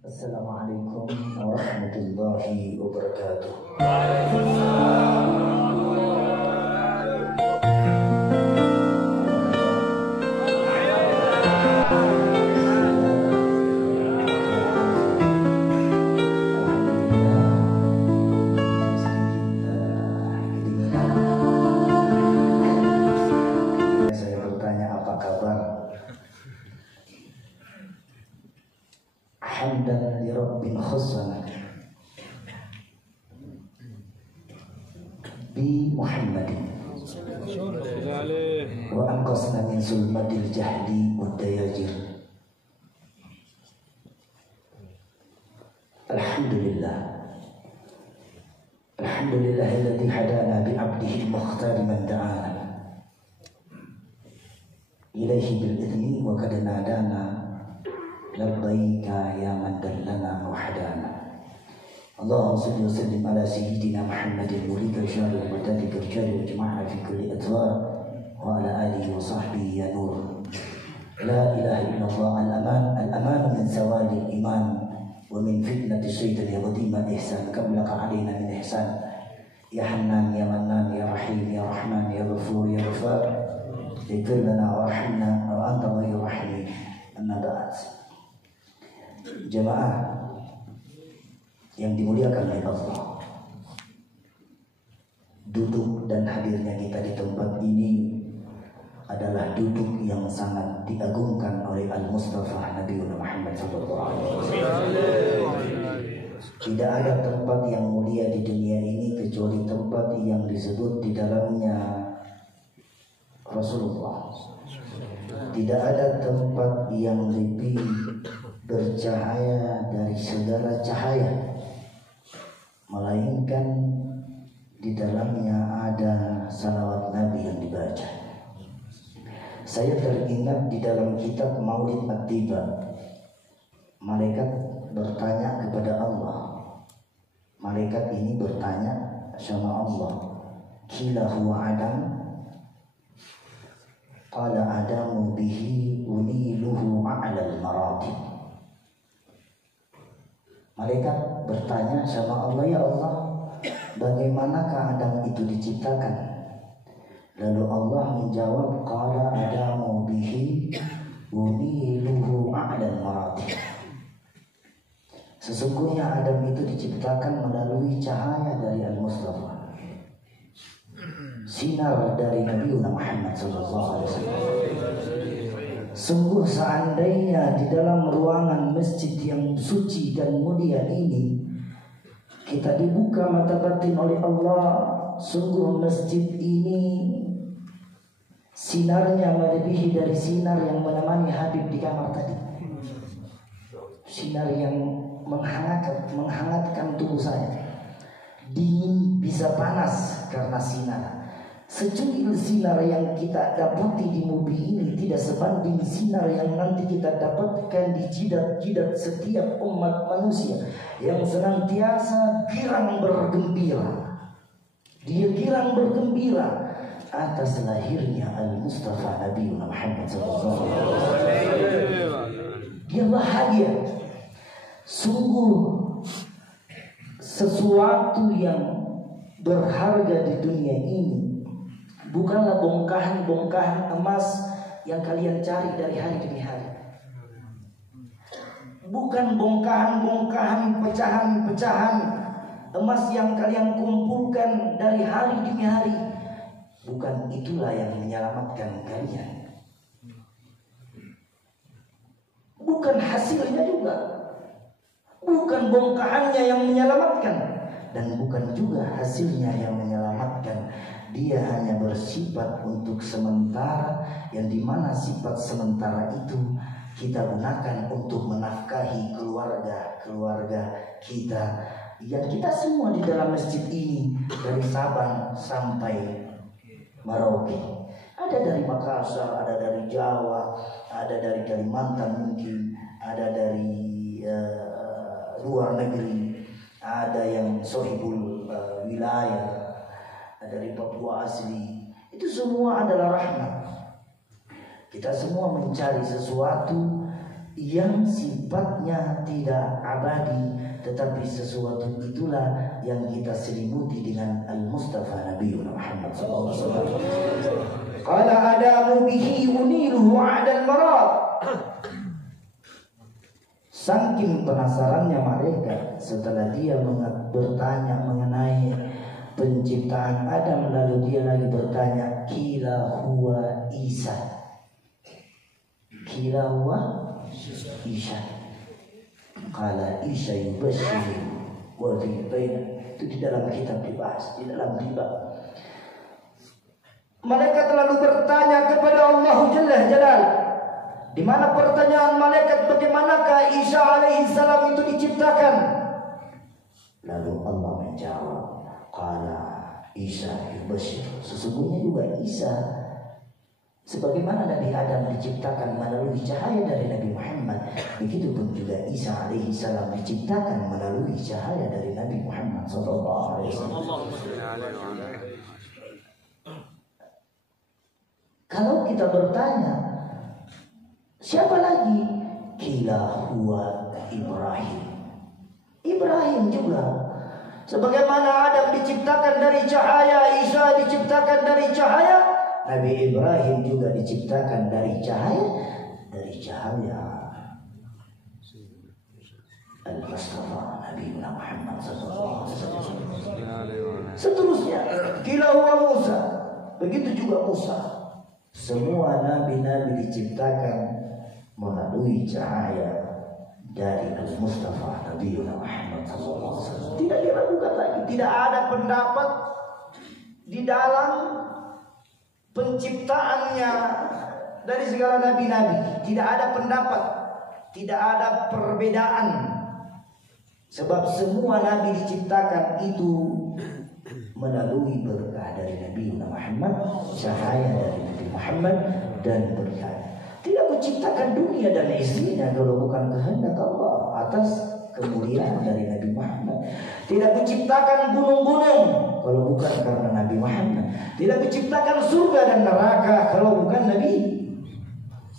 Assalamualaikum warahmatullahi wabarakatuh. Saya bertanya apa kabar? Hamdan li Rabbin khassana bi Muhammadin wa anqasna min zulmatil jahli wad dayajir. Alhamdulillah alladzi hadana bi 'abdihi al-mukhtar man da'ana ilaihi bil idni wa qad nadana labbaika ya man dallana wa hadana. Allahumma salli wa sallim ala sayyidina Muhammadin mulika syaril mutadi kirsyari wa jama'a fi kulli atwar wa ala alihi wa sahbihi ya nur. La ilaha illallah al-aman min sawali iman wa min fitnati syaitan ya wadima ihsan kamlaka alaina min ihsan ya hannan ya mannan ya rahim ya rahman ya ghafur ya ghafar ighfir lana warhamna wa anta ghayrul rahimin. Amma ba'd. Jemaah yang dimuliakan oleh Allah, duduk dan hadirnya kita di tempat ini adalah duduk yang sangat diagungkan oleh Al-Mustafa Nabi Muhammad SAW. Tidak ada tempat yang mulia di dunia ini kecuali tempat yang disebut di dalamnya Rasulullah. Tidak ada tempat yang lebih bercahaya dari segala cahaya, melainkan di dalamnya ada salawat Nabi yang dibaca. Saya teringat di dalam kitab Maulid At-Tiba, malaikat bertanya kepada Allah. Malaikat ini bertanya sama Allah, "Qila huwa Adam?" Qala Adamu bihi uniluhu a'lal maratib. Malaikat bertanya sama Allah, "Ya Allah, bagaimanakah Adam itu diciptakan?" Lalu Allah menjawab, "Qala Adamu bihi uniluhu a'lal maratib." Sesungguhnya Adam itu diciptakan melalui cahaya dari Al-Mustafa, sinar dari Nabi Muhammad SAW. Sungguh seandainya di dalam ruangan masjid yang suci dan mulia ini kita dibuka mata batin oleh Allah, sungguh masjid ini sinarnya melebihi dari sinar yang menemani Habib di kamar tadi. Sinar yang menghangatkan tubuh saya. Dingin bisa panas karena sinar. Secuil sinar yang kita dapati di mobil ini tidak sebanding sinar yang nanti kita dapatkan di jidat-jidat setiap umat manusia yang senantiasa girang bergembira. Dia girang bergembira atas lahirnya Al-Mustafa Nabi Muhammad SAW. Dia bahagia. Sungguh sesuatu yang berharga di dunia ini bukanlah bongkahan-bongkahan emas yang kalian cari dari hari demi hari. Bukan bongkahan-bongkahan, pecahan-pecahan emas yang kalian kumpulkan dari hari demi hari. Bukan itulah yang menyelamatkan kalian. Bukan hasilnya juga. Bukan bongkahannya yang menyelamatkan. Dan bukan juga hasilnya yang menyelamatkan. Dia hanya bersifat untuk sementara, yang dimana sifat sementara itu kita gunakan untuk menafkahi keluarga kita. Yang kita semua di dalam masjid ini, dari Sabang sampai Merauke, ada dari Makassar, ada dari Jawa, ada dari Kalimantan mungkin, ada dari luar negeri, ada yang sohibul wilayah, dari Papua asli. Itu semua adalah rahmat. Kita semua mencari sesuatu yang sifatnya tidak abadi, tetapi sesuatu itulah yang kita selimuti dengan Al-Mustafa Nabi Muhammad sallallahu alaihi wasallam. Qala adamu bihi uniluhu 'adal marad. Saking penasarannya mereka setelah dia bertanya mengenai penciptaan Adam, lalu dia lagi bertanya, kila huwa Isa. Kila huwa Isa. Qala Isa yubashshiru wa baina. Itu di dalam kitab dibahas, di dalam riba. Malaikat lalu bertanya kepada Allah Jalla Jalal. Di mana pertanyaan malaikat, bagaimanakah Isa alaihi salam itu diciptakan? Lalu Allah menjawab, qala Isa yubashshir. Sesungguhnya juga Isa sebagaimana Nabi Adam diciptakan melalui cahaya dari Nabi Muhammad, begitupun juga Isa alaihi salam diciptakan melalui cahaya dari Nabi Muhammad sallallahu alaihi wasallam. Kalau kita bertanya, siapa lagi? Kila huwa Ibrahim. Ibrahim juga. Sebagaimana Adam diciptakan dari cahaya, Isa diciptakan dari cahaya, Nabi Ibrahim juga diciptakan dari cahaya Al-Mustafa Nabi Muhammad sallallahu alaihi wasallam. Seterusnya, kila huwa Musa. Begitu juga Musa. Semua nabi-nabi diciptakan melalui cahaya dari Al-Mustafa Nabi Muhammad sallallahu alaihi wasallam. Tidak diragukan lagi, tidak ada pendapat di dalam penciptaannya dari segala nabi-nabi. Tidak ada pendapat, tidak ada perbedaan. Sebab semua nabi diciptakan itu melalui berkah dari Nabi Muhammad, cahaya dari Nabi Muhammad, dan berkah. Tidak menciptakan dunia dan isinya kalau bukan kehendak Allah atas kemuliaan dari Nabi Muhammad. Tidak menciptakan gunung-gunung kalau bukan karena Nabi Muhammad. Tidak menciptakan surga dan neraka kalau bukan Nabi.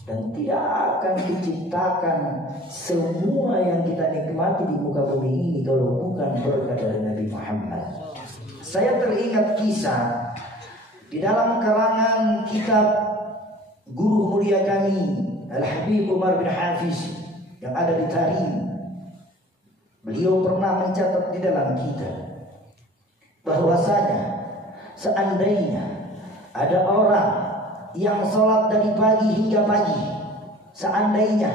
Dan tidak akan diciptakan semua yang kita nikmati di muka bumi ini kalau bukan berkah dari Nabi Muhammad. Saya teringat kisah di dalam karangan kitab guru mulia kami Al-Habib Umar bin Hafiz yang ada di Tarim. Beliau pernah mencatat di dalam kitab bahwasanya seandainya ada orang yang sholat dari pagi hingga pagi, seandainya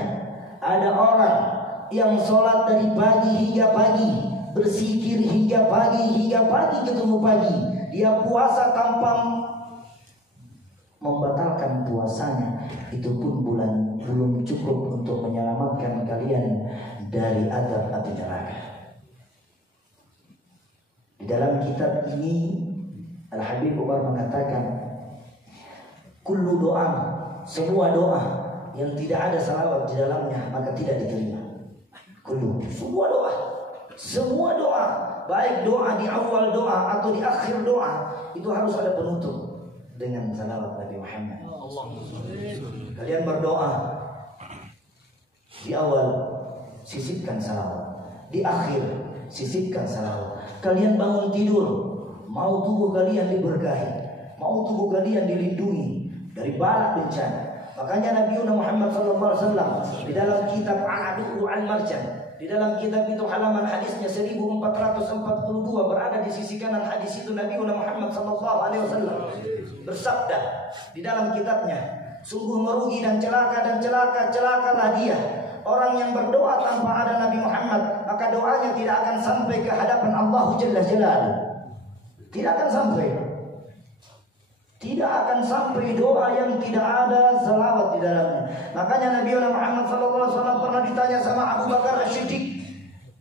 ada orang yang sholat dari pagi hingga pagi, berzikir hingga pagi ketemu pagi, dia puasa tanpa membatalkan puasanya, itu pun belum cukup untuk menyelamatkan kalian dari azab api neraka. Di dalam kitab ini Al-Habib Umar mengatakan, kullu doa, semua doa yang tidak ada salawat di dalamnya maka tidak diterima. Kullu, semua doa, baik doa di awal doa atau di akhir doa, itu harus ada penutup dengan salawat Nabi Muhammad. Kalian berdoa di awal sisipkan salawat, di akhir sisipkan salawat. Kalian bangun tidur, mau tubuh kalian diberkahi, mau tubuh kalian dilindungi dari bala bencana. Makanya Nabi Muhammad SAW di dalam kitab A'adu al-Marjan, di dalam kitab itu halaman hadisnya 1442, berada di sisi kanan hadis itu Nabi Muhammad SAW bersabda di dalam kitabnya, sungguh merugi dan celakalah dia orang yang berdoa tanpa ada Nabi Muhammad, maka doanya tidak akan sampai ke hadapan Allah Jalla Jalaluhu. Tidak akan sampai doa yang tidak ada salawat di dalamnya. Makanya Nabi Muhammad SAW pernah ditanya sama Abu Bakar As-Siddiq.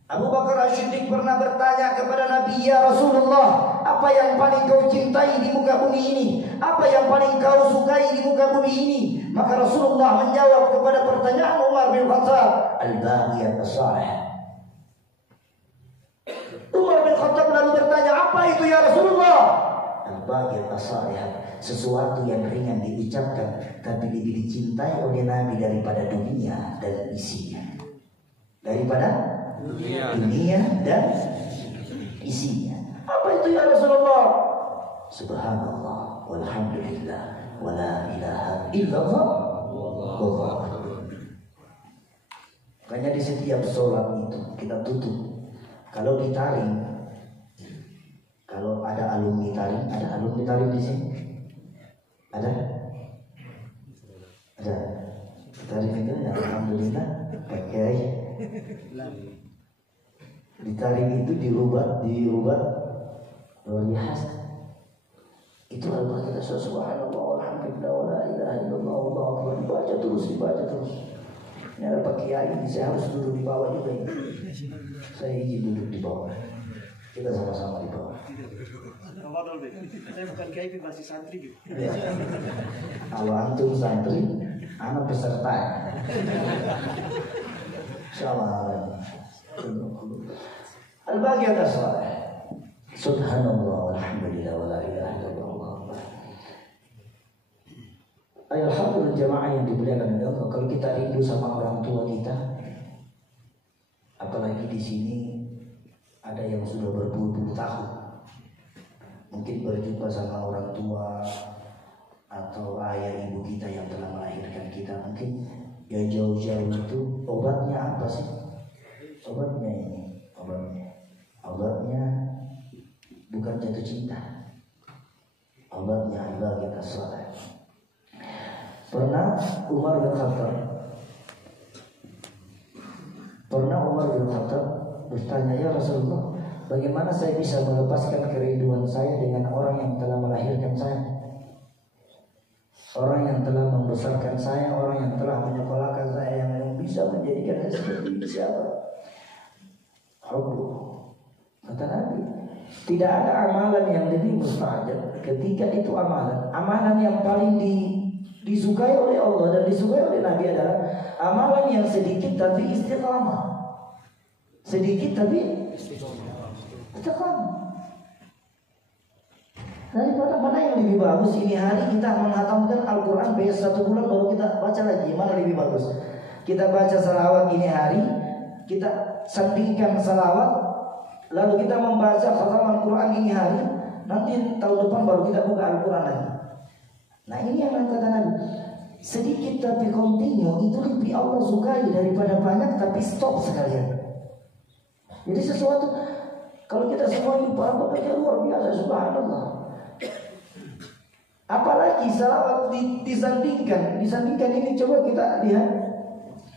Abu Bakar As-Siddiq pernah bertanya kepada Nabi, ya Rasulullah, apa yang paling kau cintai di muka bumi ini? Apa yang paling kau sukai di muka bumi ini? Maka Rasulullah menjawab kepada pertanyaan Umar bin Khattab, al-baqiyat as-salihah. Umar bin Khattab lalu bertanya, apa itu ya Rasulullah? Al-baqiyat as-salihah, sesuatu yang ringan diucapkan, tapi lebih dicintai oleh Nabi daripada dunia dan isinya. Daripada dunia dan isinya. Apa itu ya Rasulullah? Subhanallah, walhamdulillah, wala ilaha illallah, wallahu akbar. Makanya di setiap sholat itu kita tutup. Kalau ditaring, kalau ada alumni taring di sini, ada taring itu ya, alhamdulillah pakai. Ditaring itu dirubah luar biasa. Itu Al-Fatihah subhanallah walhamdulillah wala ilaha illallah wallahu akbar, dibaca terus. Ini ada Pak Kiai, saya harus duduk di bawah juga ini. Saya izin duduk di bawah. Kita sama-sama di bawah. Saya bukan Kiai, masih santri gitu. Ya. Kalau antum santri, anak peserta. Insyaallah. Al-Baqiyah as-Salih. Subhanallah walhamdulillah wala ilaha illallah. Alhamdulillah jamaah yang dimuliakan Allah, kalau kita rindu sama orang tua kita, apalagi di sini ada yang sudah berpuluh-puluh tahun, mungkin berjumpa sama orang tua atau ayah ibu kita yang telah melahirkan kita, mungkin ya jauh-jauh itu obatnya apa sih? Obatnya bukan jatuh cinta, obatnya adalah kita salat. Pernah Umar bin Khattab bertanya, ya Rasulullah, bagaimana saya bisa melepaskan kerinduan saya dengan orang yang telah melahirkan saya, orang yang telah membesarkan saya, orang yang telah menyekolahkan saya, yang bisa menjadikan saya seperti ini, siapa? Kata Nabi, tidak ada amalan yang lebih mustajab ketika itu amalan yang paling disukai oleh Allah dan disukai oleh Nabi adalah amalan yang sedikit tapi istiqamah. Sedikit tapi istiqamah. Daripada mana yang lebih bagus? Ini hari kita menghatamkan Al-Quran, besok 1 bulan baru kita baca lagi. Mana lebih bagus? Kita baca salawat ini hari, kita sandingkan salawat, lalu kita membaca khataman Quran ini hari, nanti tahun depan baru kita buka Al-Quran lagi. Nah ini yang kata Nabi, sedikit tapi kontinu itu lebih Allah sukai daripada banyak tapi stop sekalian. Jadi sesuatu kalau kita semua lupa apa luar biasa, subhanallah. Apalagi salawat disandingkan ini, coba kita lihat.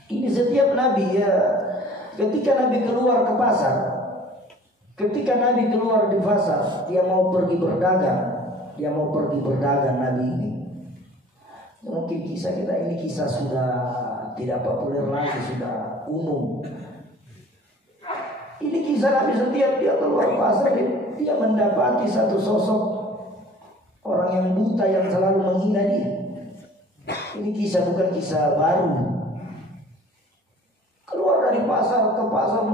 Ini setiap Nabi ya, ketika Nabi keluar ke pasar, ketika Nabi keluar di pasar, dia mau pergi berdagang Nabi ini. Mungkin kisah kita ini kisah sudah tidak populer lagi, sudah umum. Ini kisah Nabi setiap dia keluar pasar, dia mendapati satu sosok orang yang buta yang selalu menghina dia. Ini kisah bukan kisah baru. Keluar dari pasar ke pasar,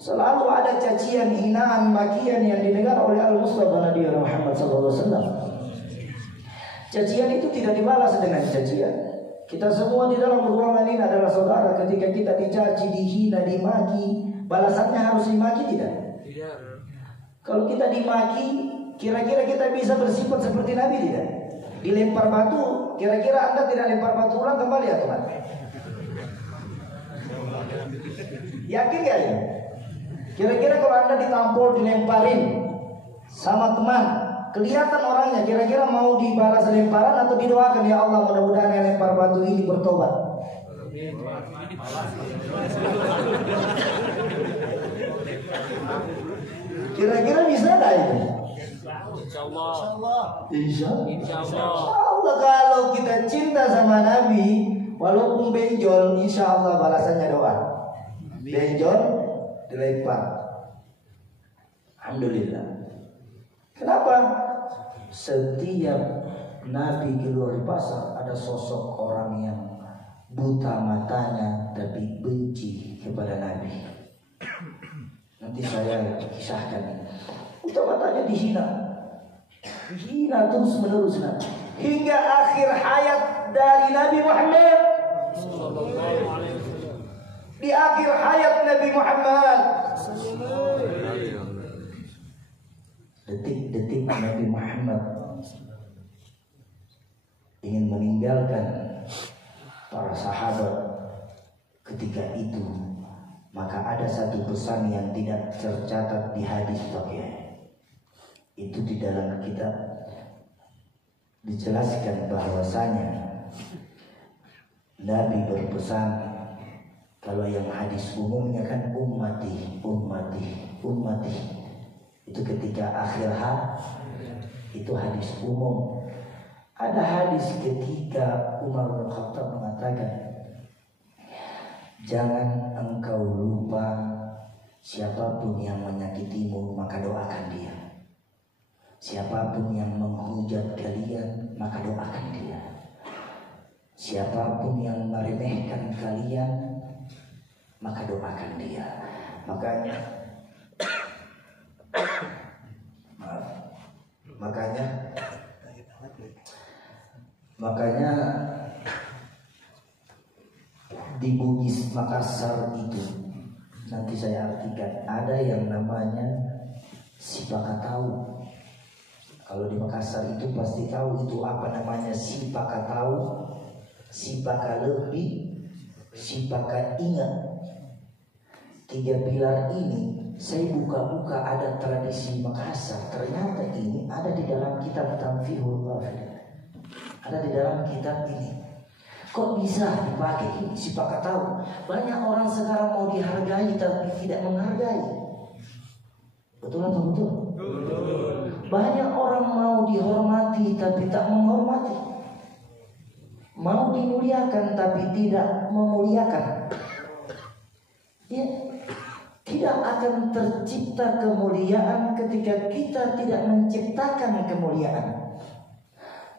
selalu ada cacian, hinaan, makian yang didengar oleh Al-Mustafa Nabi Muhammad SAW. Cacian itu tidak dibalas dengan cacian. Kita semua di dalam ruangan ini adalah saudara. Ketika kita dicaci, dihina, dimaki, balasannya harus dimaki tidak? Tidak. Kalau kita dimaki, kira-kira kita bisa bersifat seperti Nabi tidak? Dilempar batu, kira-kira Anda tidak lempar batu ulang kembali ya Tuhan? Yakin gak ya? Kira-kira kalau Anda ditampol, dilemparin sama teman, kelihatan orangnya, kira-kira mau dibalas lemparan atau didoakan, ya Allah mudah-mudahan yang lempar batu ini bertobat. Kira-kira bisa gak itu? Insya Allah kalau kita cinta sama Nabi, walaupun benjol, insya Allah balasannya doa. Benjol dilempar, alhamdulillah. Kenapa? Setiap Nabi keluar di pasar, ada sosok orang yang buta matanya tapi benci kepada Nabi. Nanti saya kisahkan. Buta matanya dihina. hina terus menerus hingga akhir hayat dari Nabi Muhammad. Di akhir hayat Nabi Muhammad, detik-detik Nabi Muhammad ingin meninggalkan para sahabat ketika itu, maka ada satu pesan yang tidak tercatat di hadis bagian. Itu di dalam kitab dijelaskan bahwasanya Nabi berpesan, kalau yang hadis umumnya kan ummati, itu ketika akhir hayat, itu hadis umum. Ada hadis ketika Umar bin Khattab mengatakan, jangan engkau lupa siapapun yang menyakitimu maka doakan dia. Siapapun yang menghujat kalian maka doakan dia. Siapapun yang meremehkan kalian maka doakan dia. Makanya di Bugis Makassar itu, nanti saya artikan, ada yang namanya Sipakatau. Kalau di Makassar itu pasti tahu itu apa namanya Sipakatau, Sipakalebi, Sipakaingat. 3 pilar ini saya buka-buka ada tradisi Makassar. Ternyata ini ada di dalam kitab Tamfihul Ghafil. Ada di dalam kitab ini. Kok bisa dipakai ini? Siapa tahu? Banyak orang sekarang mau dihargai tapi tidak menghargai. Betul atau betul? Banyak orang mau dihormati tapi tak menghormati. Mau dimuliakan tapi tidak memuliakan. Ya, tidak akan tercipta kemuliaan ketika kita tidak menciptakan kemuliaan.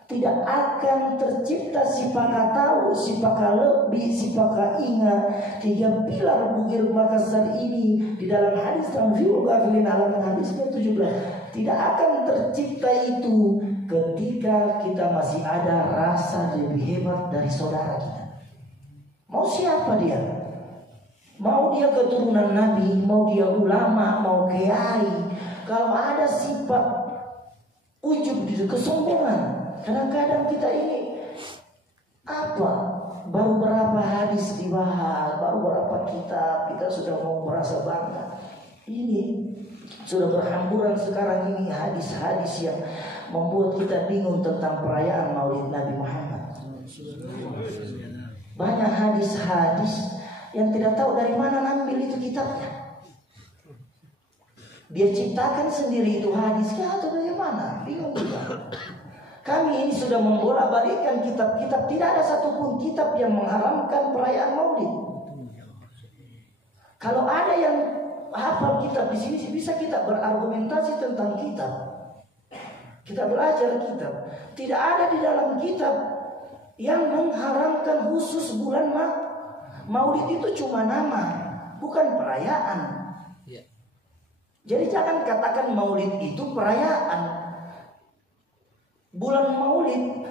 Tidak akan tercipta Sipakatau, Sipakalebi, Sipakaingat, 3 pilar Bugis Makassar ini di dalam hadis Tamfihul Ghafilin halaman hadis ke-17. Tidak akan tercipta itu ketika kita masih ada rasa lebih hebat dari saudara kita. Mau siapa dia? Mau dia keturunan Nabi, mau dia ulama, mau kiai. Kalau ada sifat ujub, kesombongan, kadang-kadang kita ini baru berapa hadis dibahas, baru berapa kitab, kita sudah mau merasa bangga. Ini sudah berhamburan sekarang ini hadis-hadis yang membuat kita bingung tentang perayaan Maulid Nabi Muhammad. Banyak hadis-hadis yang tidak tahu dari mana ngambil itu kitabnya. Dia ciptakan sendiri itu hadisnya atau bagaimana? Bingung juga. Kami ini sudah membolak-balikkan kitab-kitab. Tidak ada satupun kitab yang mengharamkan perayaan Maulid. Kalau ada yang hafal kitab di sini, bisa kita berargumentasi tentang kitab. Kita belajar kitab. Tidak ada di dalam kitab yang mengharamkan khusus bulan Maulid. Itu cuma nama, bukan perayaan. Jadi jangan katakan Maulid itu perayaan. Bulan Maulid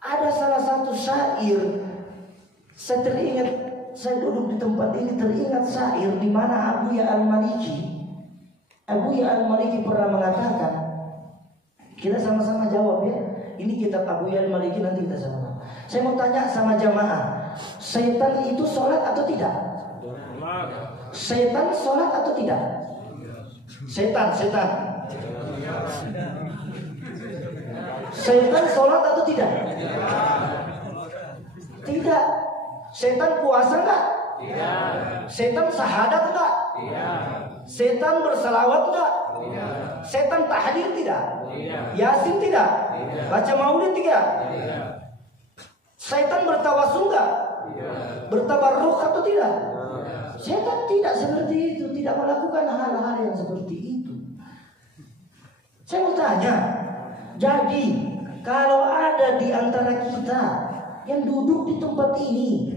ada salah satu syair. Saya teringat, saya duduk di tempat ini teringat syair di mana Abuya Al-Maliki pernah mengatakan. Kita sama-sama jawab ya. Ini kitab Abuya Al-Maliki, nanti kita sama-sama. Saya mau tanya sama jamaah, setan itu sholat atau tidak? Setan sholat atau tidak? Setan sholat atau tidak? Tidak. Setan puasa enggak? Setan syahadat enggak? Setan berselawat enggak? Setan tahlil tidak? Yasin tidak? Baca maulid tidak? Setan bertawasul enggak? Bertabarruk atau tidak? Setan tidak seperti itu, tidak melakukan hal-hal yang seperti itu. Saya mau tanya, jadi kalau ada di antara kita yang duduk di tempat ini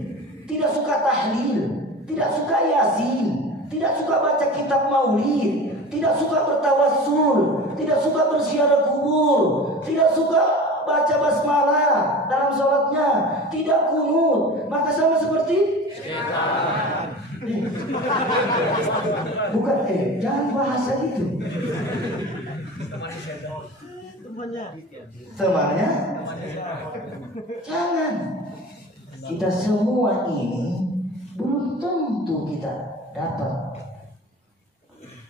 tidak suka tahlil, tidak suka yasin, tidak suka baca kitab maulid, tidak suka bertawassul, tidak suka berziarah kubur, tidak suka baca basmalah dalam sholatnya, tidak kunut, maka sama seperti setan. Bukan, jangan bahasa itu. Temannya, jangan. Kita semua ini belum tentu kita dapat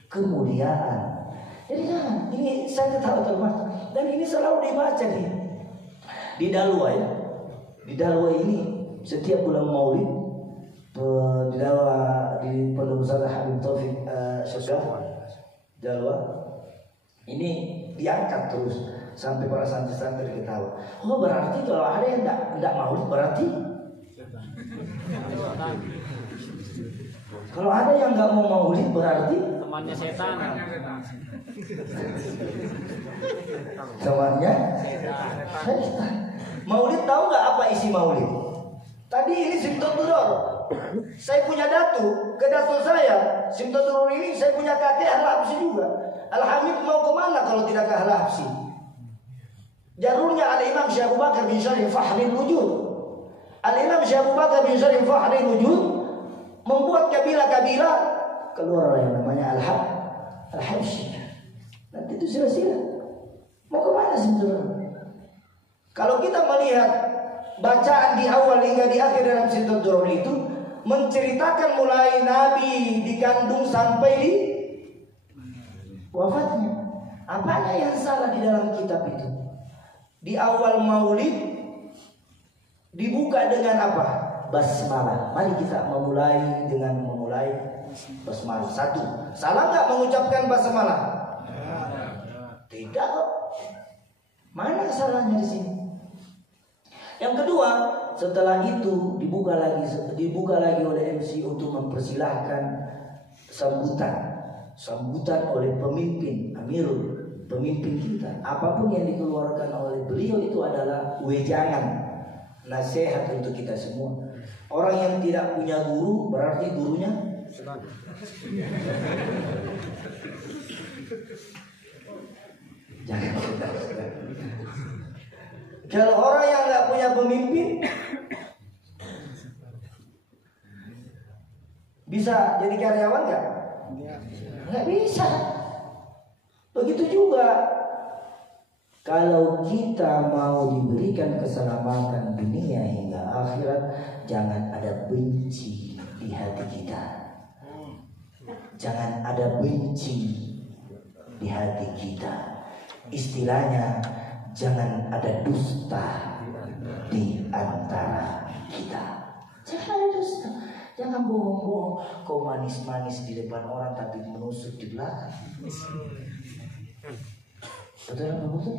kemuliaan. Jadi jangan. Ini saya tahu termasuk, dan ini selalu dibaca di Dalwa ya. Di Dalwa ini setiap bulan Maulid di Dalwa di Pondok Pesantren Habib Taufik Syekh Dalwa ini diangkat terus sampai para santri-santri ketahui. Oh, berarti kalau ada yang tidak Maulid berarti kalau ada yang nggak mau Maulid berarti temannya setan. Temannya setan. Maulid tahu nggak apa isi Maulid? Tadi ini simptom duror. Saya punya datu, ke datu saya simptom duror ini saya punya kakek Al-Habsyi juga. Al-Hamid mau kemana kalau tidak ke Al-Habsyi? Jarurnya Al-Imam Syekh Abu Bakar bin Syarif Fahrul Wujud. Al-Imam Syekh Abu Bakar bin Syarif Fahrul Wujud membuat kabilah-kabilah keluar yang namanya Al-Habsyi. Nanti itu sila-sila. Mau kemana sebenarnya? Kalau kita melihat bacaan di awal hingga di akhir dalam Sintul Duror itu menceritakan mulai Nabi dikandung sampai di wafatnya. Apanya yang salah di dalam kitab itu? Di awal Maulid dibuka dengan apa? Basmalah. Mari kita memulai dengan memulai basmalah. Satu, salah nggak mengucapkan basmalah? Tidak kok. Mana kesalahannya di sini? Yang kedua, setelah itu dibuka lagi oleh MC untuk mempersilahkan sambutan oleh pemimpin Amirul, pemimpin kita. Apapun yang dikeluarkan oleh beliau itu adalah wejangan, nasihat untuk kita semua. Orang yang tidak punya guru berarti gurunya jangan. Kalau orang yang nggak punya pemimpin bisa jadi karyawan nggak? Nggak bisa. Begitu juga kalau kita mau diberikan keselamatan dunia hingga akhirat, jangan ada benci di hati kita. Jangan ada benci di hati kita. Istilahnya, jangan ada dusta di antara kita. Jangan ada dusta. Jangan bohong-bohong. Kau manis-manis di depan orang tapi menusuk di belakang. Betul apa betul?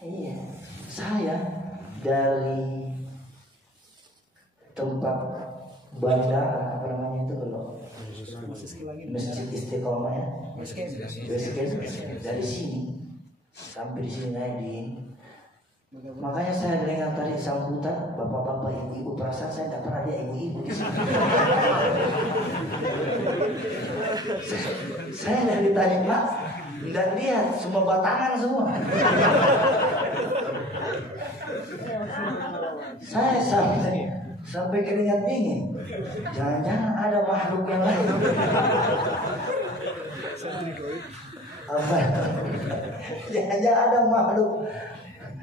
Iya. Saya dari tempat bandara apa namanya itu kalau Masjid Istiqomah ya. Dari sini sampai di sini naik di. Makanya saya dengar tadi sambutan bapak-bapak, ibu-ibu, perasaan saya tidak pernah ada ibu-ibu di sini. Saya tidak ditanya Pak, dan lihat semua batangan semua. Saya sampai keringat dingin. Jangan-jangan ada makhluk yang lain. Jangan-jangan ada makhluk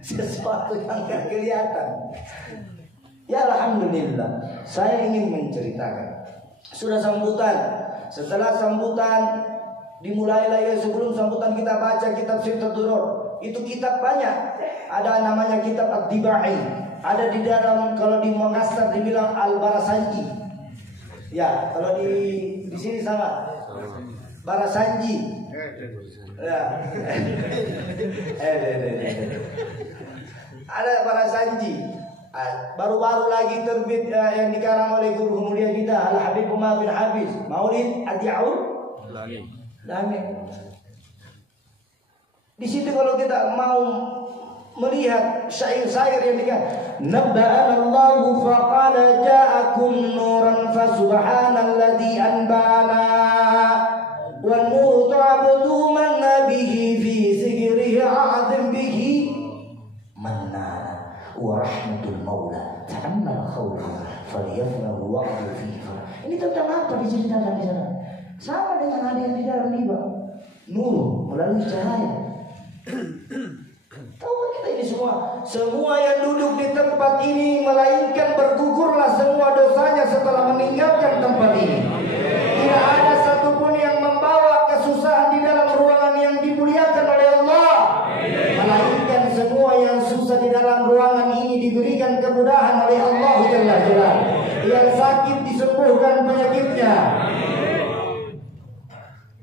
sesuatu yang gak kelihatan. Ya alhamdulillah, saya ingin menceritakan. Sudah sambutan. Setelah sambutan dimulailah ya, sebelum sambutan kita baca kitab Sintul Duror. Itu kitab banyak. Ada namanya kitab Ad-Dibai. Ada di dalam, kalau di Makassar dibilang Al-Barasanji. Ya, kalau di sini sama Barasanji. Ya. Ada Barasanji. Baru-baru lagi terbit yang dikarang oleh guru mulia kita Al-Habib Umar bin Hafiz, Maulid Ad-Di'aul Lami. Di situ kalau kita mau melihat syair-syair yang dikatakan nabba'anallahu faqala ja'akum nuran fasubhanalladzi anba'ana wan nuru ta'budu man manana wa rahmatul maula ta'ammal khawla falyafrahu wa'du fihi. Ini tentang apa diceritakan di sana? Sama dengan ada yang di dalam riba. Nur melalui cahaya. Tahu kita ini semua yang duduk di tempat ini melainkan bergugurlah semua dosanya setelah meninggalkan tempat ini. Tidak ada satupun yang membawa kesusahan di dalam ruangan yang dimuliakan oleh Allah, melainkan semua yang susah di dalam ruangan ini diberikan kemudahan oleh Allah Jalla Jalaluhu. Yang sakit disembuhkan penyakitnya,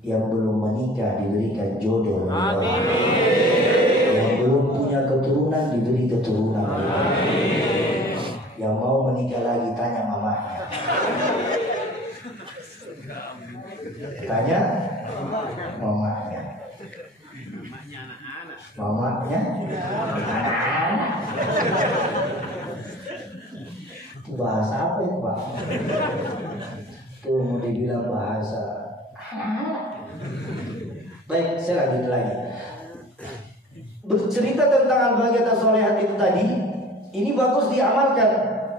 yang belum menikah diberikan jodoh, yang belum punya keturunan diberi keturunan, yang mau menikah lagi tanya mamanya, tanya mamanya, mamanya anak-anak. Itu bahasa apa itu Pak? Tuh mau dibilang bahasa. Baik, saya lanjut lagi. Bercerita tentang al-baghiyah sholihat itu tadi, ini bagus diamalkan.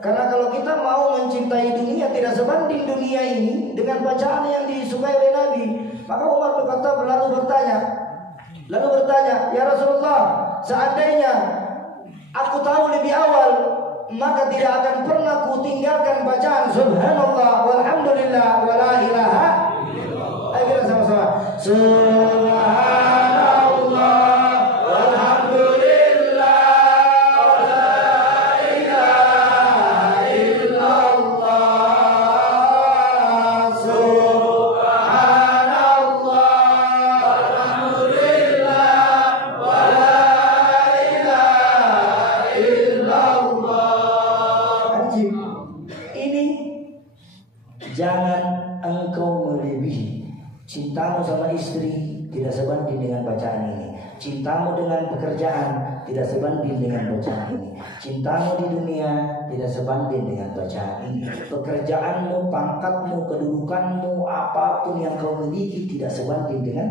Karena kalau kita mau mencintai dunia, tidak sebanding dunia ini dengan bacaan yang disukai oleh Nabi. Maka Umar bin Khattab lalu bertanya, ya Rasulullah, seandainya aku tahu lebih awal, maka tidak akan pernah ku tinggalkan bacaan subhanallah walhamdulillah wala ilaha. Ayo kita sama-sama. Subhanallah walhamdulillah wala ilaha illallah. Subhanallah walhamdulillah wala ilaha illallah. Ini jangan engkau melebihi. Cintamu sama istri tidak sebanding dengan bacaan ini. Cintamu dengan pekerjaan tidak sebanding dengan bacaan ini. Cintamu di dunia tidak sebanding dengan bacaan ini. Pekerjaanmu, pangkatmu, kedudukanmu, apapun yang kau miliki tidak sebanding dengan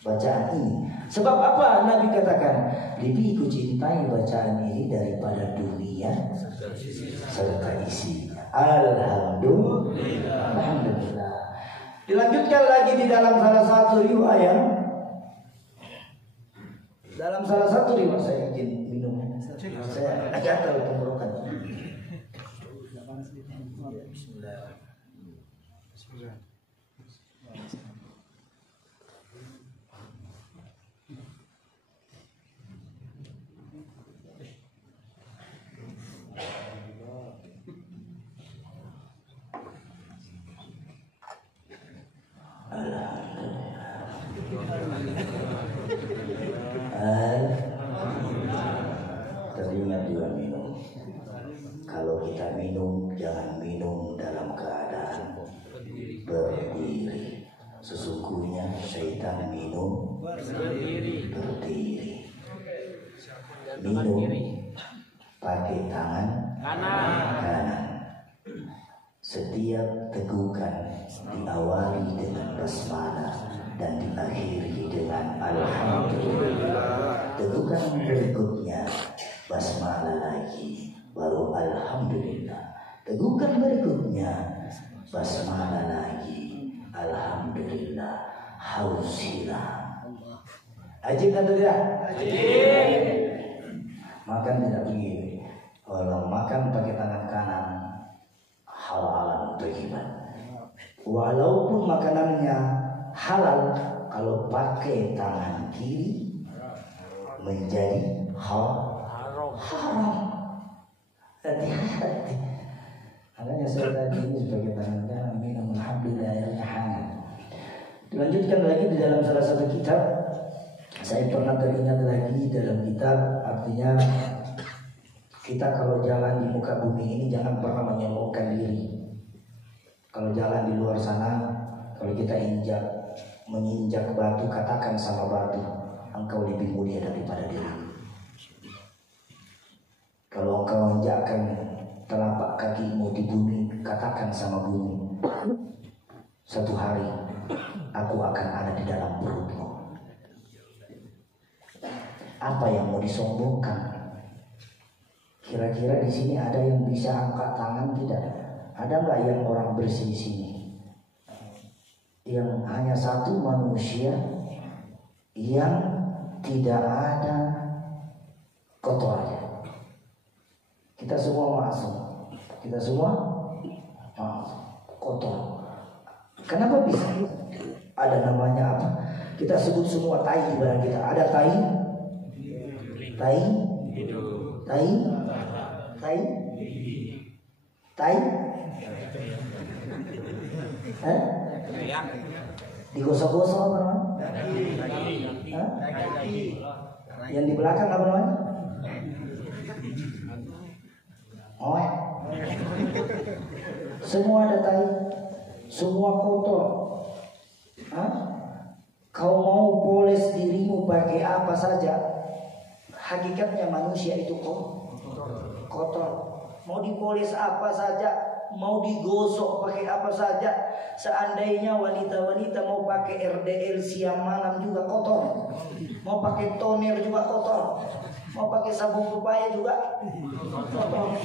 bacaan ini. Sebab apa Nabi katakan? Lebih ku cintai bacaan ini daripada dunia serta isinya. Alhamdulillah. Alhamdulillah. Dilanjutkan lagi di dalam salah satu riwayat. Dalam salah satu riwayat, saya ingin minum. Saya gatal tenggorokan. Bismillah. Teringat juga minum. Kalau kita minum, jangan minum dalam keadaan berdiri. Sesungguhnya syaitan minum berdiri. Minum pakai tangan kanan. Setiap tegukan diawali dengan basmalah dan diakhiri dengan alhamdulillah. Tegukan berikutnya basmalah lagi, baru alhamdulillah. Tegukan berikutnya basmalah lagi, alhamdulillah. Hausilah. Ajib atau tidak? Ajib. Makan tidak begini. Kalau makan pakai tangan kanan, halalan thayyiban. Walaupun makanannya halal, kalau pakai tangan kiri menjadi haram. Hati-hati. Makanya saya tadi ini sebagai tangan kanan minum alhamdulillah airnya hangat. Dilanjutkan lagi di dalam salah satu kitab. Saya pernah teringat lagi dalam kitab, artinya kita kalau jalan di muka bumi ini jangan pernah menyombongkan diri. Kalau jalan di luar sana, kalau kita menginjak batu, katakan sama batu, engkau lebih mulia daripada dirimu. Kalau engkau menginjakkan telapak kakimu di bumi, katakan sama bumi, satu hari aku akan ada di dalam perutmu. Apa yang mau disombongkan? Kira-kira di sini ada yang bisa angkat tangan tidak? Ada nggak yang orang bersih di sini? Yang hanya satu manusia yang tidak ada kotornya. Kita semua masuk. Kita semua kotor. Kenapa bisa? Ada namanya apa? Kita sebut semua tai di badan kita. Ada tai, tai, tai, tai, tai, digosok-gosok apa namanya? Yang di belakang apa namanya? Semua ada tai, semua kotor. Kau mau poles dirimu pakai apa saja, hakikatnya manusia itu kotor. Mau dipoles apa saja, mau digosok pakai apa saja. Seandainya wanita-wanita mau pakai RDL siang malam juga kotor, mau pakai toner juga kotor, mau pakai sabun pepaya juga kotor.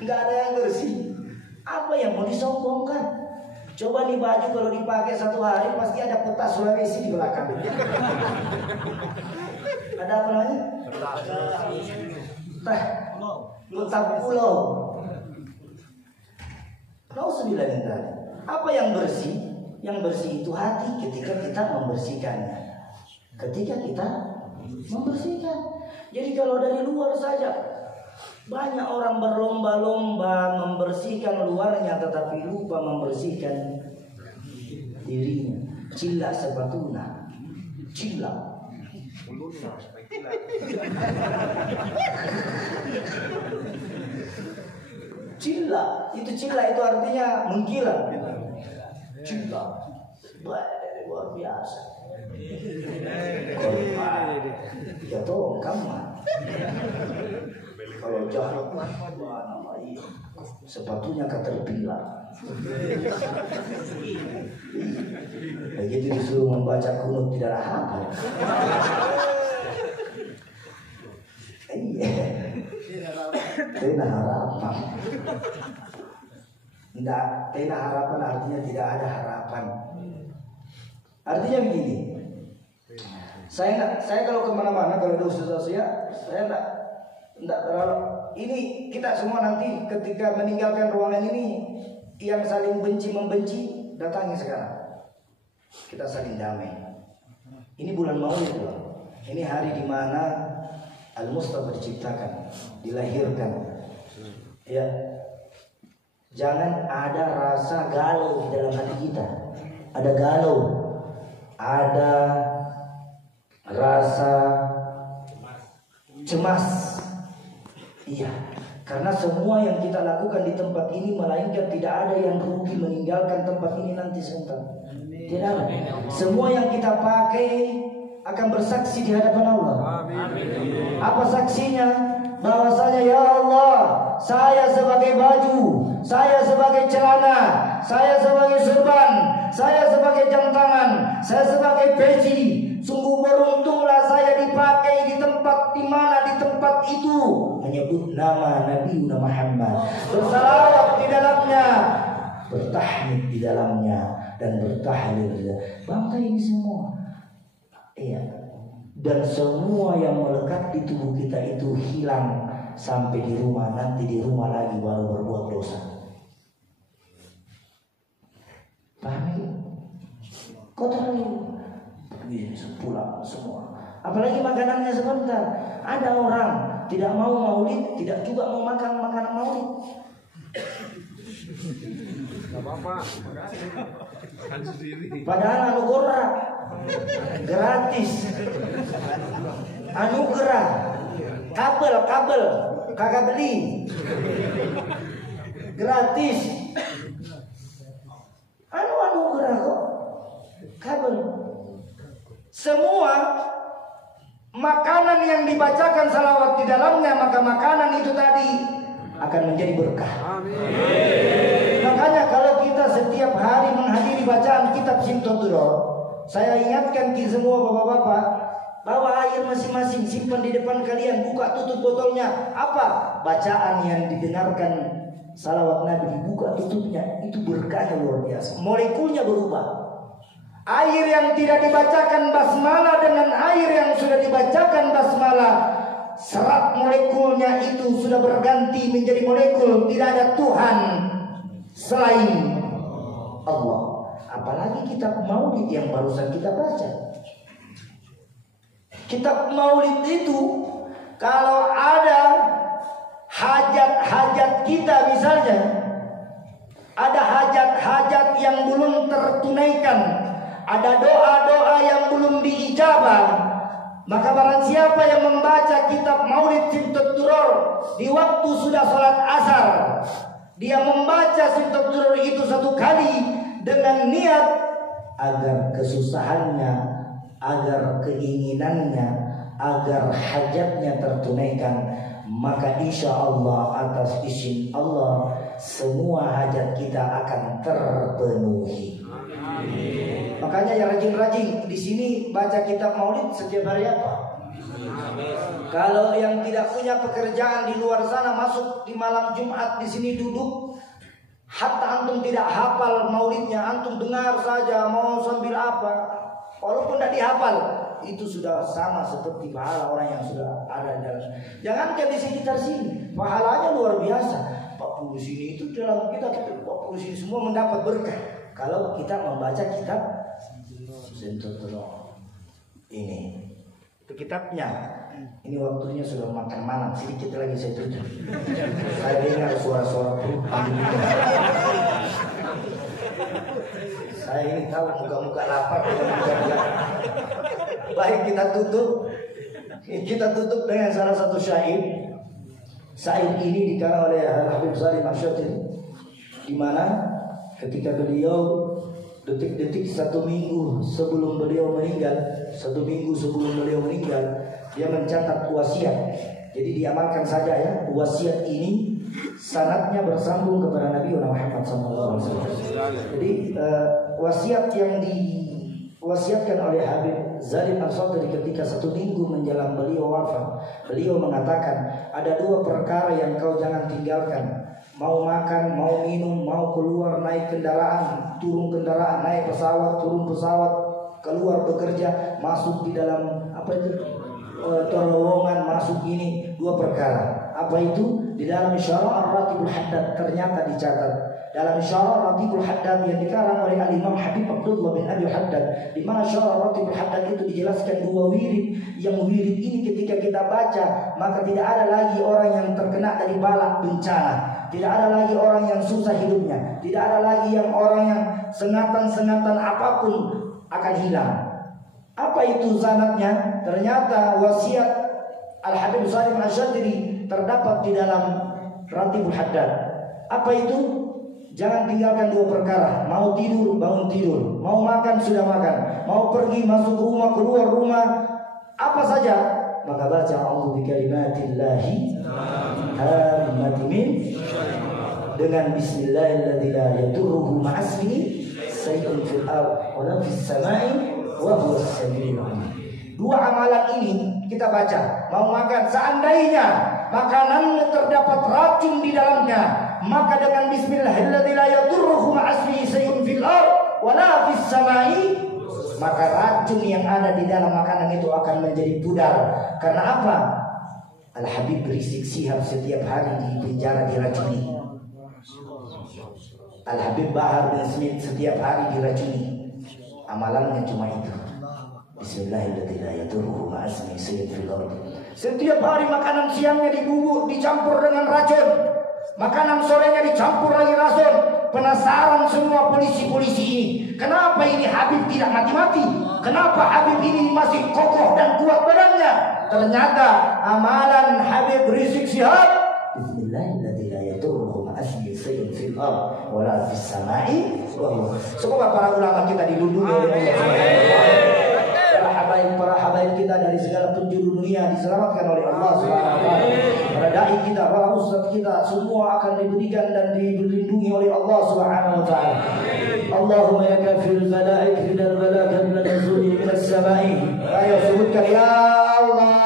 Nggak ada yang bersih. Apa yang mau disombongkan? Coba nih baju kalau dipakai 1 hari pasti ada peta Sulawesi di belakang. Ada apa namanya? Peta pulau. Nauzubillah min dzalik. Apa yang bersih? Yang bersih itu hati ketika kita membersihkannya. Ketika kita membersihkan. Jadi kalau dari luar saja banyak orang berlomba-lomba membersihkan luarnya tetapi lupa membersihkan dirinya. Cilla sepatuna, cilla. Cilla itu artinya mengkilat. Cilla, luar biasa. Ya toh kamu. Kalau jahat sepatunya Caterpillar. Begitu disuruh membaca kunut tidak hafal. Tena harapan. Tidak, tena harapan artinya tidak ada harapan. Artinya begini. Saya kalau kemana-mana kalau ada usaha saya tidak terlalu. Ini kita semua nanti ketika meninggalkan ruangan ini, yang saling benci membenci datangi sekarang. Kita saling damai. Ini bulan Maulid loh. Ini hari di mana Al-Mustafa diciptakan, dilahirkan. Ya, jangan ada rasa galau di dalam hati kita. Ada galau, ada rasa cemas. Iya, karena semua yang kita lakukan di tempat ini melainkan tidak ada yang rugi meninggalkan tempat ini nanti sebentar. Tidak ada. Semua yang kita pakai akan bersaksi di hadapan Allah. Apa saksinya? Bahwasanya ya Allah, saya sebagai baju, saya sebagai celana, saya sebagai serban, saya sebagai jam tangan, saya sebagai peci. Sungguh beruntunglah saya dipakai di tempat di mana di tempat itu menyebut nama Nabi Muhammad, bersalawat di dalamnya, bertahmid di dalamnya, dan bertahlil. Bangga ini semua. Iya. Dan semua yang melekat di tubuh kita itu hilang sampai di rumah. Nanti di rumah lagi baru berbuat dosa. Paham ya? Kotor ini pulang semua. Apalagi makanannya sebentar. Ada orang tidak mau maulid, tidak juga mau makan makanan maulid. Gak apa-apa. Padahal anugerah gratis. Anugerah kabel kakak beli gratis. Anugerah kok kabel. Semua makanan yang dibacakan salawat di dalamnya, maka makanan itu tadi akan menjadi berkah. Amin. Makanya kalau kita setiap hari menghadiri bacaan kitab Simtoduro, saya ingatkan ke semua bapak-bapak bahwa air masing-masing, simpan di depan kalian, buka tutup botolnya. Apa? Bacaan yang didengarkan salawat Nabi, dibuka tutupnya, itu berkahnya luar biasa. Molekulnya berubah. Air yang tidak dibacakan basmalah dengan air yang sudah dibacakan basmalah, serat molekulnya itu sudah berganti menjadi molekul. Tidak ada Tuhan selain Allah. Apalagi kitab maulid yang barusan kita baca. Kitab maulid itu, kalau ada hajat-hajat kita misalnya, ada hajat-hajat yang belum tertunaikan, ada doa-doa yang belum diijabah, maka barang siapa yang membaca kitab maulid Simtud Duror di waktu sudah sholat asar, dia membaca Simtud Duror itu 1 kali dengan niat agar kesusahannya, agar keinginannya, agar hajatnya tertunaikan, maka insya Allah atas izin Allah semua hajat kita akan terpenuhi. Makanya ya rajin-rajin di sini baca kitab maulid setiap hari apa? Kalau yang tidak punya pekerjaan di luar sana, masuk di malam Jumat di sini duduk, hatta antum tidak hafal maulidnya, antum dengar saja mau sambil apa, walaupun tidak dihafal, itu sudah sama seperti pahala orang yang sudah ada di dalam. Jangankan di sekitar sini, pahalanya luar biasa. 40 sini itu dalam kitab 40 sini semua mendapat berkah. Kalau kita membaca kitab Simtud Duror ini, itu kitabnya. Ini waktunya sudah makan malam, sedikit lagi saya tutup. Saya dengar suara-suara perut. Saya ini tahu muka-muka lapar. Baik, kita tutup. Kita tutup dengan salah satu syair. Syair ini dikarang oleh Habib Salim Asyadili, di mana ketika beliau detik-detik 1 minggu sebelum beliau meninggal, 1 minggu sebelum beliau meninggal, dia mencatat wasiat. Jadi diamalkan saja ya, wasiat ini sanadnya bersambung kepada Nabi Muhammad SAW. Jadi wasiat yang diwasiatkan oleh Habib Zalim Al-Sadri ketika 1 minggu menjelang beliau wafat, beliau mengatakan ada 2 perkara yang kau jangan tinggalkan. Mau makan, mau minum, mau keluar naik kendaraan, turun kendaraan, naik pesawat, turun pesawat, keluar bekerja, masuk di dalam terowongan, masuk ini 2 perkara. Apa itu? Di dalam Syarah Ar-Ratibul Haddad ternyata dicatat. Dalam Syarah Ar-Ratibul Haddad yang dikarang oleh Al-Imam Habib Abdullah bin Abi Haddad, di mana Syarah Ar-Ratibul Haddad itu dijelaskan 2 wirid. Yang wirid ini ketika kita baca, maka tidak ada lagi orang yang terkena dari bala bencana. Tidak ada lagi orang yang susah hidupnya. Tidak ada lagi yang orang yang sengatan-sengatan apapun akan hilang. Apa itu sanadnya? Ternyata wasiat Al-Habib Salim Asyadili terdapat di dalam Ratibul Haddad. Apa itu? Jangan tinggalkan 2 perkara. Mau tidur, bangun tidur. Mau makan, sudah makan. Mau pergi, masuk rumah, keluar rumah, apa saja, maka baca a'udzu bikalimatillahi tammati min, dengan bismillahirrahmanirrahim, la yadurruhu ma'asmihi shay'un fil ardh wa la fis sama'i wa huwas samiul 'alim. 2 amalan ini kita baca. Mau makan, seandainya makanan terdapat racun di dalamnya, maka dengan bismillahirrahmanirrahim, la yadurruhu ma'asmihi shay'un fil ardh wa la fis sama'i, maka racun yang ada di dalam makanan itu akan menjadi pudar. Karena apa? Al-Habib Rizik Sihab setiap hari di penjara diracuni. Al-Habib Bahar bin Smith setiap hari diracuni. Amalannya cuma itu. Bismillahirrahmanirrahim. Setiap hari makanan siangnya dibubuk, dicampur dengan racun. Makanan sorenya dicampur lagi racun. Penasaran semua polisi-polisi ini, kenapa ini Habib tidak mati-mati? Kenapa Habib ini masih kokoh dan kuat badannya? Ternyata amalan Habib Rizik Sihab, Bismillahirrahmanirrahim, semoga para ulama kita dilindungi oleh Allah. Para habaib kita dari segala penjuru dunia diselamatkan oleh Allah SWT. Para dai kita, para ustaz kita, semua akan diberikan dan dilindungi oleh Allah SWT. Allahumma ya kafir malaik fidal balaghan min nuzuli min as-sama'i. Ayo sebutkan ya Allah.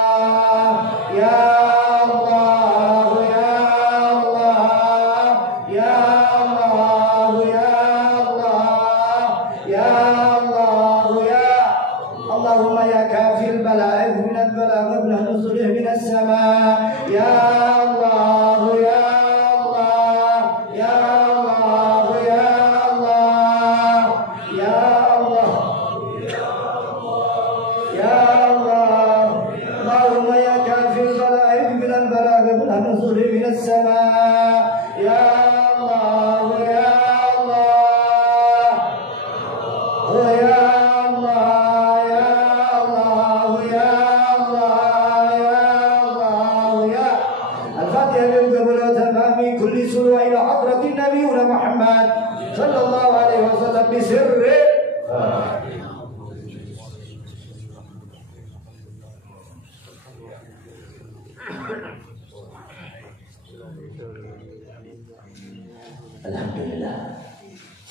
كافي البلاء من البلاء قبل نزوله من السماء يا الله يا الله يا الله يا الله يا الله يا الله اللهم يا كافي البلاء من البلاء قبل نزوله من السماء يا الله يا الله يا إلى حضرة نبينا محمد صلى الله عليه وسلم بسر Alhamdulillah.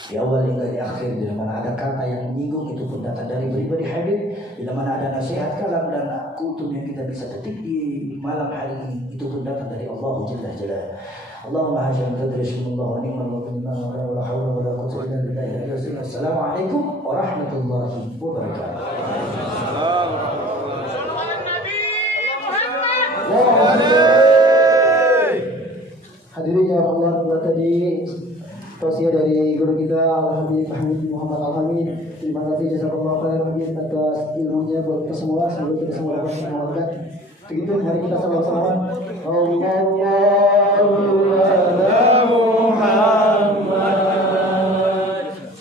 Di awal hingga di akhir, bila mana ada kata yang menyinggung itu pun datang dari pribadi Habib. Bila mana ada nasihat kalam dan kutub yang kita bisa petik di malam hari ini, itu pun datang dari Allah Jalla Jalla. Allahumma hajjam tadrishimullah wa ni'mal wakil wa la hawla wa la quwwata illa billah. Assalamualaikum warahmatullahi wabarakatuh. Hadirin ya Allah, tadi tausiah dari guru kita Al-Habib Hamid Muhammad Al-Hamid. Terima kasih jazakallahu khairan Habib atas ilmunya buat kita semua. Semoga kita semua dapat mengamalkan. Begitu, mari kita sama-sama. Allahu ala Muhammad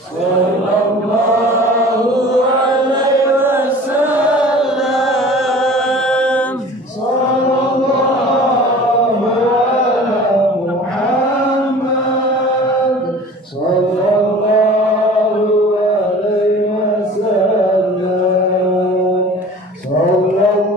sallallahu alaihi wasallam. Sallallahu ala Muhammad sallallahu alaihi wasallam. Sallallahu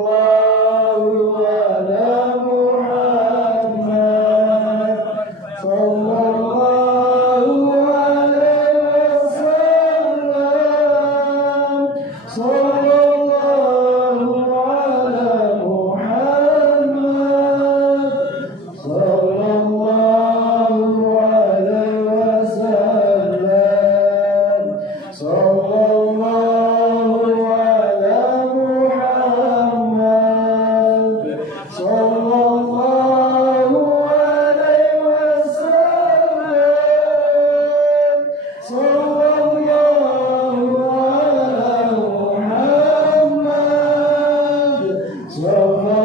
So